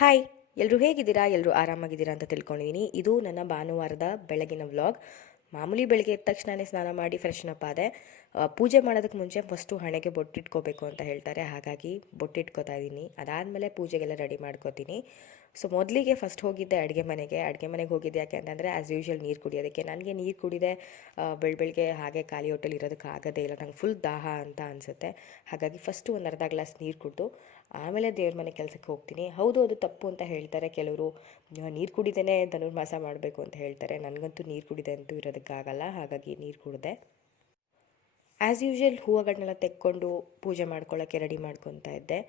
Hi, ಎಲ್ಲರೂ ಹೇಗಿದ್ದೀರಾ? ಎಲ್ಲರೂ ಆರಾಮಾಗಿದ್ದೀರಾ ಅಂತ ತಿಳ್ಕೊಂಡಿದ್ದೀನಿ. ಇದು ನನ್ನ ಭಾನುವಾರದ ಬೆಳಗಿನ ವ್ಲಾಗ್. ಮಾಮೂಲಿ ಬೆಳಗ್ಗೆ ಎದ್ದ ತಕ್ಷಣವೇ ಸ್ನಾನ ಮಾಡಿ ಫ್ರೆಶ್ನಪ್ ಆದೆ. ಪೂಜೆ ಮಾಡೋದಕ್ಕೆ ಮುಂಚೆ ಫಸ್ಟು ಹಣೆಗೆ ಬೊಟ್ಟಿಟ್ಕೋಬೇಕು ಅಂತ ಹೇಳ್ತಾರೆ, ಹಾಗಾಗಿ ಬೊಟ್ಟಿಟ್ಕೋತಾ ಇದ್ದೀನಿ. ಅದಾದಮೇಲೆ ಪೂಜೆಗೆಲ್ಲ ರೆಡಿ ಮಾಡ್ಕೋತೀನಿ. ಸೊ ಮೊದಲಿಗೆ ಫಸ್ಟ್ ಹೋಗಿದ್ದೆ ಅಡುಗೆ ಮನೆಗೆ ಹೋಗಿದ್ದೆ ಯಾಕೆ ಅಂತಂದರೆ ಆ್ಯಸ್ ಯೂಶ್ವಲ್ ನೀರು ಕುಡಿಯೋದಕ್ಕೆ. ನನಗೆ ನೀರು ಕುಡಿದೆ ಬೆಳಗ್ಗೆ ಹಾಗೆ ಖಾಲಿ ಹೊಟ್ಟೆಲಿ ಇರೋದಕ್ಕೆ ಆಗೋದೇ ಇಲ್ಲ, ನಂಗೆ ಫುಲ್ ದಾಹ ಅಂತ ಅನಿಸುತ್ತೆ. ಹಾಗಾಗಿ ಫಸ್ಟು ಒಂದು ಅರ್ಧ ಗ್ಲಾಸ್ ನೀರು ಕುಡಿದು ಆಮೇಲೆ ದೇವ್ರ ಮನೆ ಕೆಲಸಕ್ಕೆ ಹೋಗ್ತೀನಿ. ಹೌದು, ಅದು ತಪ್ಪು ಅಂತ ಹೇಳ್ತಾರೆ ಕೆಲವರು. ನೀರು ಕುಡಿದೇ ಧನುರ್ಮಾಸ ಮಾಡಬೇಕು ಅಂತ ಹೇಳ್ತಾರೆ. ನನಗಂತೂ ನೀರು ಕುಡಿದೆ ಅಂತೂ ಇರೋದಕ್ಕಾಗಲ್ಲ, ಹಾಗಾಗಿ ನೀರು ಕುಡಿದೆ. ಆ್ಯಸ್ ಯೂಶ್ವಲ್ ಹೂವುಗಳನ್ನೆಲ್ಲ ತೆಕ್ಕೊಂಡು ಪೂಜೆ ಮಾಡ್ಕೊಳ್ಳೋಕ್ಕೆ ರೆಡಿ ಮಾಡ್ಕೊತಾ ಇದ್ದೆ.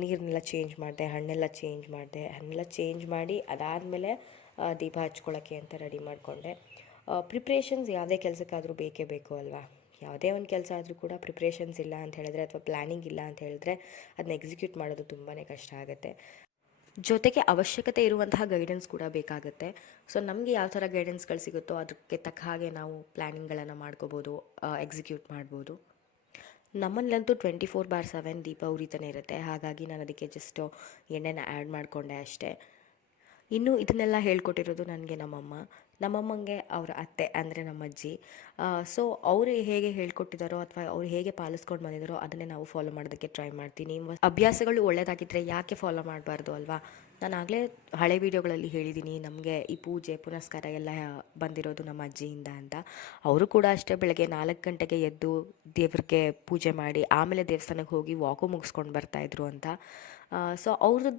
ನೀರನ್ನೆಲ್ಲ ಚೇಂಜ್ ಮಾಡಿದೆ, ಹಣ್ಣೆಲ್ಲ ಚೇಂಜ್ ಮಾಡಿ ಅದಾದಮೇಲೆ ದೀಪ ಹಚ್ಕೊಳ್ಳೋಕ್ಕೆ ಅಂತ ರೆಡಿ ಮಾಡಿಕೊಂಡೆ. ಪ್ರಿಪ್ರೇಷನ್ಸ್ ಯಾವುದೇ ಕೆಲಸಕ್ಕಾದರೂ ಬೇಕೇ ಬೇಕು ಅಲ್ವಾ? ಯಾವುದೇ ಒಂದು ಕೆಲಸ ಆದರೂ ಕೂಡ ಪ್ರಿಪ್ರೇಷನ್ಸ್ ಇಲ್ಲ ಅಂತ ಹೇಳಿದ್ರೆ ಅಥವಾ ಪ್ಲ್ಯಾನಿಂಗ್ ಇಲ್ಲ ಅಂತ ಹೇಳಿದ್ರೆ ಅದನ್ನ ಎಕ್ಸಿಕ್ಯೂಟ್ ಮಾಡೋದು ತುಂಬಾ ಕಷ್ಟ ಆಗುತ್ತೆ. ಜೊತೆಗೆ ಅವಶ್ಯಕತೆ ಇರುವಂತಹ ಗೈಡೆನ್ಸ್ ಕೂಡ ಬೇಕಾಗುತ್ತೆ. ಸೊ ನಮಗೆ ಯಾವ ಥರ ಗೈಡೆನ್ಸ್ಗಳು ಸಿಗುತ್ತೋ ಅದಕ್ಕೆ ತಕ್ಕ ಹಾಗೆ ನಾವು ಪ್ಲ್ಯಾನಿಂಗ್ಗಳನ್ನು ಮಾಡ್ಕೋಬೋದು, ಎಕ್ಸಿಕ್ಯೂಟ್ ಮಾಡ್ಬೋದು. ನಮ್ಮಲ್ಲಂತೂ 24/7 ದೀಪ ಉರಿತಾನೆ ಇರುತ್ತೆ, ಹಾಗಾಗಿ ನಾನು ಅದಕ್ಕೆ ಜಸ್ಟು ಎಣ್ಣೆನ ಆ್ಯಡ್ ಮಾಡಿಕೊಂಡೆ ಅಷ್ಟೇ. ಇನ್ನು ಇದನ್ನೆಲ್ಲ ಹೇಳ್ಕೊಟ್ಟಿರೋದು ನನಗೆ ನಮ್ಮಮ್ಮಂಗೆ ಅವರ ಅತ್ತೆ ಅಂದರೆ ನಮ್ಮ ಅಜ್ಜಿ. ಸೊ ಅವರು ಹೇಗೆ ಹೇಳ್ಕೊಟ್ಟಿದ್ದಾರೋ ಅಥವಾ ಅವ್ರು ಹೇಗೆ ಪಾಲಿಸ್ಕೊಂಡು ಬಂದಿದ್ದಾರೋ ಅದನ್ನೇ ನಾವು ಫಾಲೋ ಮಾಡೋದಕ್ಕೆ ಟ್ರೈ ಮಾಡ್ತೀನಿ. ಅಭ್ಯಾಸಗಳು ಒಳ್ಳೆಯದಾಗಿದ್ದರೆ ಯಾಕೆ ಫಾಲೋ ಮಾಡಬಾರ್ದು ಅಲ್ವಾ? ನಾನು ಆಗಲೇ ಹಳೆ ವೀಡಿಯೋಗಳಲ್ಲಿ ಹೇಳಿದ್ದೀನಿ, ನಮಗೆ ಈ ಪೂಜೆ ಪುನಸ್ಕಾರ ಎಲ್ಲ ಬಂದಿರೋದು ನಮ್ಮ ಅಜ್ಜಿಯಿಂದ ಅಂತ. ಅವರು ಕೂಡ ಅಷ್ಟೇ ಬೆಳಗ್ಗೆ 4 ಗಂಟೆಗೆ ಎದ್ದು ದೇವ್ರಿಗೆ ಪೂಜೆ ಮಾಡಿ ಆಮೇಲೆ ದೇವಸ್ಥಾನಕ್ಕೆ ಹೋಗಿ ವಾಕು ಮುಗಿಸ್ಕೊಂಡು ಬರ್ತಾಯಿದ್ರು ಅಂತ. ಸೊ ಅವ್ರದ್ದು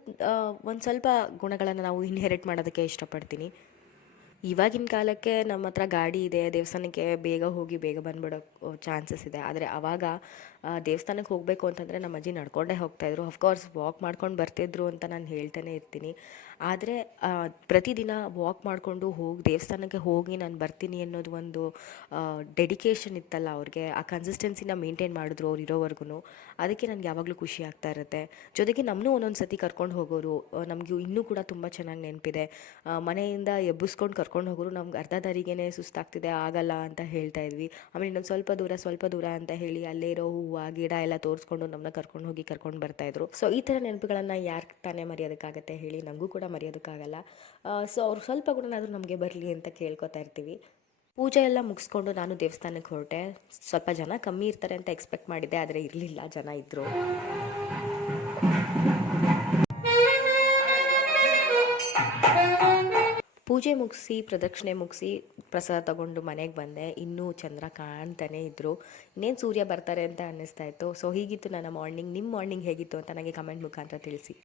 ಒಂದು ಸ್ವಲ್ಪ ಗುಣಗಳನ್ನು ನಾವು ಇನ್ಹೆರಿಟ್ ಮಾಡೋದಕ್ಕೆ ಇಷ್ಟಪಡ್ತೀನಿ. ಇವಾಗಿನ ಕಾಲಕ್ಕೆ ನಮ್ಮ ಹತ್ರ ಗಾಡಿ ಇದೆ, ದೇವಸ್ಥಾನಕ್ಕೆ ಬೇಗ ಹೋಗಿ ಬೇಗ ಬಂದ್ಬಿಡೋ ಚಾನ್ಸಸ್ ಇದೆ. ಆದರೆ ಆವಾಗ ದೇವಸ್ಥಾನಕ್ಕೆ ಹೋಗಬೇಕು ಅಂತಂದರೆ ನಮ್ಮ ಅಜ್ಜಿ ನಡ್ಕೊಂಡೇ ಹೋಗ್ತಾಯಿದ್ರು. ಅಫ್ಕೋರ್ಸ್ ವಾಕ್ ಮಾಡ್ಕೊಂಡು ಬರ್ತಿದ್ರು ಅಂತ ನಾನು ಹೇಳ್ತಾನೆ ಇರ್ತೀನಿ. ಆದರೆ ಪ್ರತಿದಿನ ವಾಕ್ ಮಾಡಿಕೊಂಡು ದೇವಸ್ಥಾನಕ್ಕೆ ಹೋಗಿ ನಾನು ಬರ್ತೀನಿ ಅನ್ನೋದು ಒಂದು ಡೆಡಿಕೇಶನ್ ಇತ್ತಲ್ಲ ಅವ್ರಿಗೆ, ಆ ಕನ್ಸಿಸ್ಟೆನ್ಸಿನ ಮೇಂಟೈನ್ ಮಾಡಿದ್ರು ಅವ್ರು ಇರೋವರೆಗೂ. ಅದಕ್ಕೆ ನನಗೆ ಯಾವಾಗಲೂ ಖುಷಿ ಆಗ್ತಾ ಇರುತ್ತೆ. ಜೊತೆಗೆ ನಮ್ಮನ್ನೂ ಒಂದೊಂದು ಸತಿ ಕರ್ಕೊಂಡು ಹೋಗೋರು, ನಮಗೂ ಇನ್ನೂ ಕೂಡ ತುಂಬ ಚೆನ್ನಾಗಿ ನೆನಪಿದೆ. ಮನೆಯಿಂದ ಎಬ್ಬಿಸ್ಕೊಂಡು ಕರ್ಕೊಂಡು ಹೋಗೋರು, ನಮ್ಗೆ ಅರ್ಧ ದಾರಿಗೇ ಸುಸ್ತಾಗ್ತಿದೆ ಆಗಲ್ಲ ಅಂತ ಹೇಳ್ತಾ ಇದ್ವಿ. ಆಮೇಲೆ ಇನ್ನೊಂದು ಸ್ವಲ್ಪ ದೂರ ಅಂತ ಹೇಳಿ ಅಲ್ಲೇ ಇರೋ ಹೂವು ಗಿಡ ಎಲ್ಲ ತೋರಿಸ್ಕೊಂಡು ನಮ್ಮನ್ನ ಕರ್ಕೊಂಡು ಬರ್ತಾಯಿದ್ರು. ಸೊ ಈ ಥರ ನೆನಪುಗಳನ್ನು ಯಾರು ತಾನೇ ಮರೆಯೋದಕ್ಕಾಗತ್ತೆ ಹೇಳಿ? ನಮಗೂ ಕೂಡ ಮರೆಯೋದಕ್ಕಾಗಲ್ಲ. ಸೊ ಅವ್ರು ಸ್ವಲ್ಪ ಗುಣನಾದರೂ ನಮಗೆ ಬರಲಿ ಅಂತ ಕೇಳ್ಕೊತಾ ಇರ್ತೀವಿ. ಪೂಜೆ ಎಲ್ಲ ಮುಗಿಸ್ಕೊಂಡು ನಾನು ದೇವಸ್ಥಾನಕ್ಕೆ ಹೊರಟೆ. ಸ್ವಲ್ಪ ಜನ ಕಮ್ಮಿ ಇರ್ತಾರೆ ಅಂತ ಎಕ್ಸ್ಪೆಕ್ಟ್ ಮಾಡಿದ್ದೆ, ಆದರೆ ಇರಲಿಲ್ಲ, ಜನ ಇದ್ದರು. ಪೂಜೆ ಮುಗಿಸಿ ಪ್ರದಕ್ಷಿಣೆ ಮುಗಿಸಿ ಪ್ರಸಾದ ತಗೊಂಡು ಮನೆಗೆ ಬಂದೆ. ಇನ್ನೂ ಚಂದ್ರ ಕಾಣ್ತಾನೆ ಇದ್ದರು. ಇನ್ನೇನು ಸೂರ್ಯ ಬರ್ತಾರೆ ಅಂತ ಅನ್ನಿಸ್ತಾ ಇತ್ತು. ಸೊ ಹೀಗಿತ್ತು ನನ್ನ ಮಾರ್ನಿಂಗ್. ನಿಮ್ಮ ಮಾರ್ನಿಂಗ್ ಹೇಗಿತ್ತು ಅಂತ ನನಗೆ ಕಮೆಂಟ್ ಮುಖಾಂತರ ತಿಳಿಸಿ.